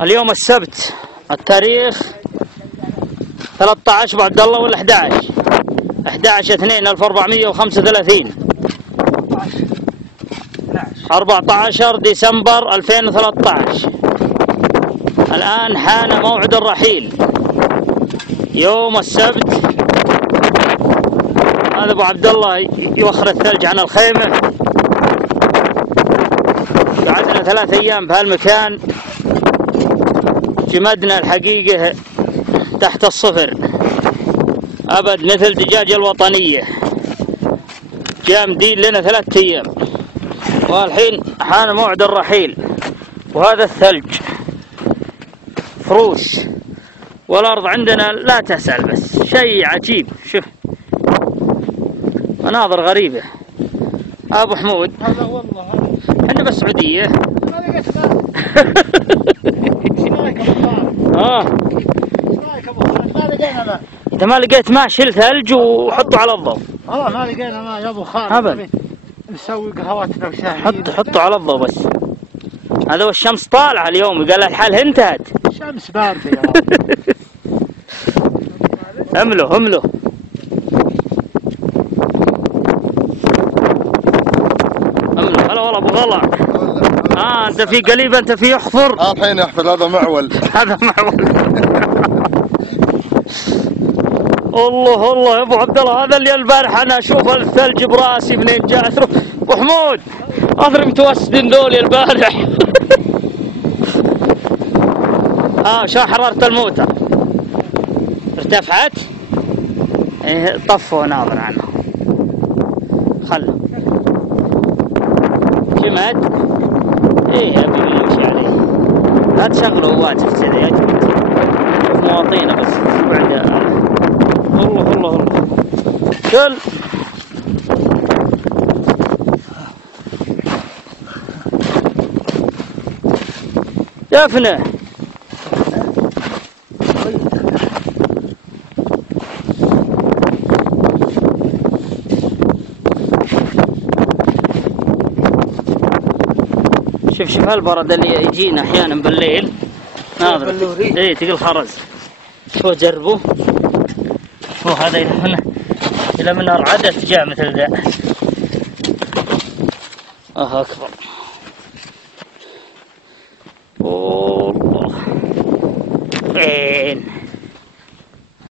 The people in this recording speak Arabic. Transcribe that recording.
اليوم السبت، التاريخ 13 بعد الله ولا 11؟ 11/2/1435. 14 ديسمبر 2013. الآن حان موعد الرحيل، يوم السبت. هذا أبو عبد الله يوخر الثلج عن الخيمة. قعدنا 3 أيام بهالمكان، جمدنا الحقيقة تحت الصفر أبد، مثل دجاج الوطنية. جامدين لنا 3 أيام، والحين حان موعد الرحيل. وهذا الثلج فروش، والأرض عندنا لا تسأل، بس شيء عجيب. شوف مناظر غريبة. أبو حمود هذا والله احنا بالسعودية. ما لقيت ايش رايك ابو خالد؟ ايش رايك ابو خالد؟ ما لقينا ماء. إذا ما لقيت ماء شيل ثلج وحطه على الضوء. والله ما لقينا ماء يا ابو خالد. أبد. نسوي قهواتنا وشاهينا. حطه على الضوء بس. هذا والشمس طالعة اليوم، قال الحال انتهت. الشمس باردة يا رب. امله امله. هلا والله ابو غلا. انت في قليب، انت في يحفر. الحين يحفر. هذا معول. هذا معول. الله الله يا ابو عبد الله، هذا اللي البارح انا اشوف الثلج براسي منين جاء. ابو حمود اضرب متوسدين ذولي البارح. شو حرارة الموتى ارتفعت؟ ايه طفوا ناظر عنه. خله جمد. ايه ابي يمشي عليه. لا تشغله واجد كذا يا جماعة. مواطينه بس بعد. الله الله الله. شل دفنه. شوف هالبرد اللي يجينا احيانا بالليل. ناظر ايه تقول خرز. شو جربه. شو هذا الى من رعدت جاء مثل ذا. اكبر. والله وين